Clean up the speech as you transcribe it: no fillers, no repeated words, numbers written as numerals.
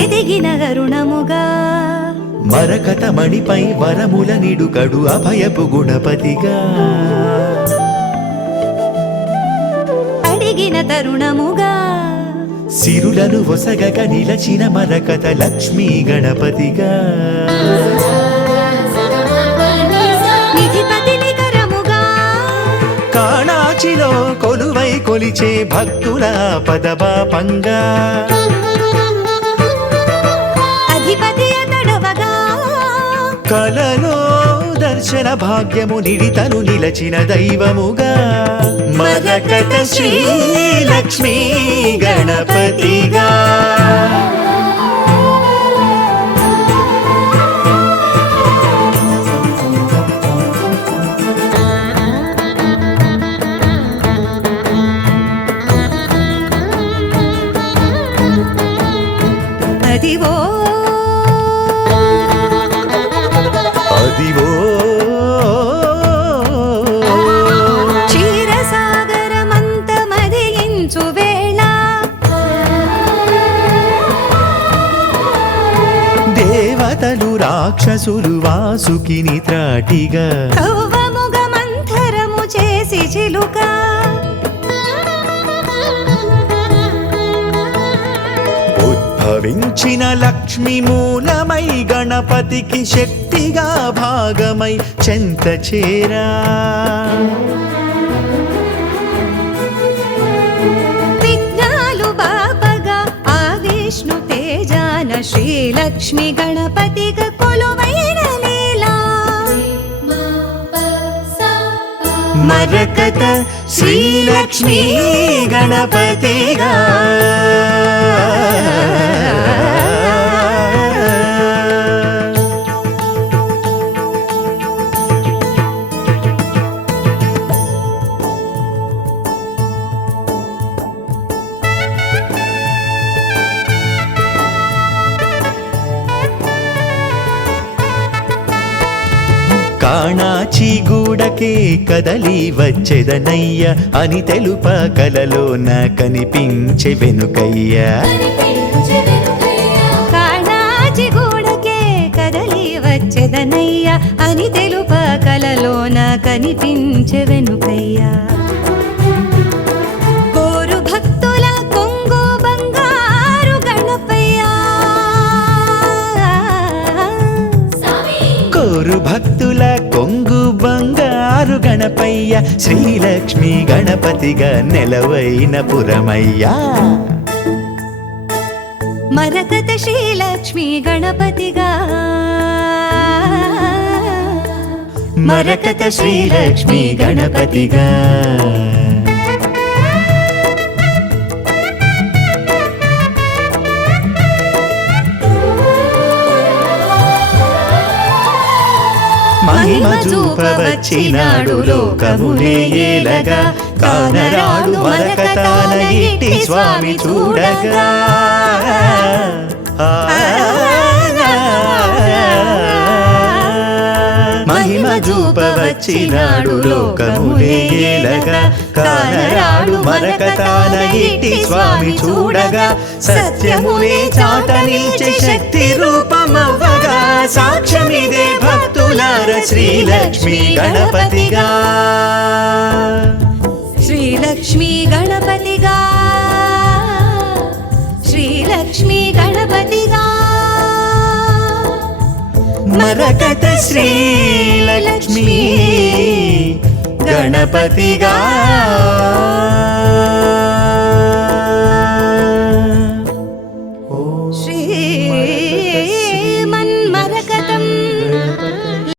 ఎదిగిన అరుణముగా మరకత మణిపై వరముల నిడుకడు అభయపు గుణపతిగా అడిగిన తరుణముగా సిరులను ఒసగక నిలచిన మరకత లక్ష్మీ గణపతిగా నిధిపతిని కరముగా కాణాచిలో కొలువై కొలిచే భక్తుల పదపాపంగా అధిపతి అతడవగా కలలో దర్శన భాగ్యము నిడితను నిలచిన దైవముగా మరకత శ్రీ లక్ష్మీ గణపతిగా అదివో అదివో క్షీరసాగరమంత మదియించు వేళ దేవతలు రాక్షసులు వాసుకిని త్రాటిగా కవ్వముగ మంథరము చేసి చిలుక ఉద్భవించిన లక్ష్మి మూలమై గణపతికి శక్తిగా భాగమై చెంత చేరా విఘ్నాలు బాపగా ఆ విష్ణు తేజాన శ్రీలక్ష్మి గణపతిగా కొలువైన లీలా మరకత శ్రీలక్ష్మీ గణపతిగా కాణాచి గూడకే కదలి వచ్చెదనయ్య అని తెలుప కలలోన కనిపించే వెనుకయ్య కాణాచి గూడకే కదలి వచ్చెదనయ్య అని తెలుప కలలోన కనిపించే వెనుకయ్య కోరు భక్తుల కొంగు బంగారు గణపయ్య కోరు భక్తుల కొంగు బంగారు గణపయ్య శ్రీలక్ష్మి గణపతిగా నెలవైన పురమయ్యా మరకత శ్రీలక్ష్మి గణపతిగా మరకత శ్రీలక్ష్మి గణపతిగా మహిమ చూపవచ్చినాడు లోకమునే ఏలగా కానరాడు మరకతాన ఇట్టి స్వామి చూడగా మహిమ చూపవచ్చినాడు లోకమునే ఏలగా కానరాడు మరకతాన ఇట్టి స్వామి చూడగా సత్యమునే చాట నిలిచే శక్తి రూపమవ్వగా సాక్ష్యమిదే భక్తులార శ్రీలక్ష్మి గణపతిగా శ్రీలక్ష్మి గణపతిగా శ్రీలక్ష్మి గణపతిగా మరకత శ్రీలక్ష్మి గణపతిగా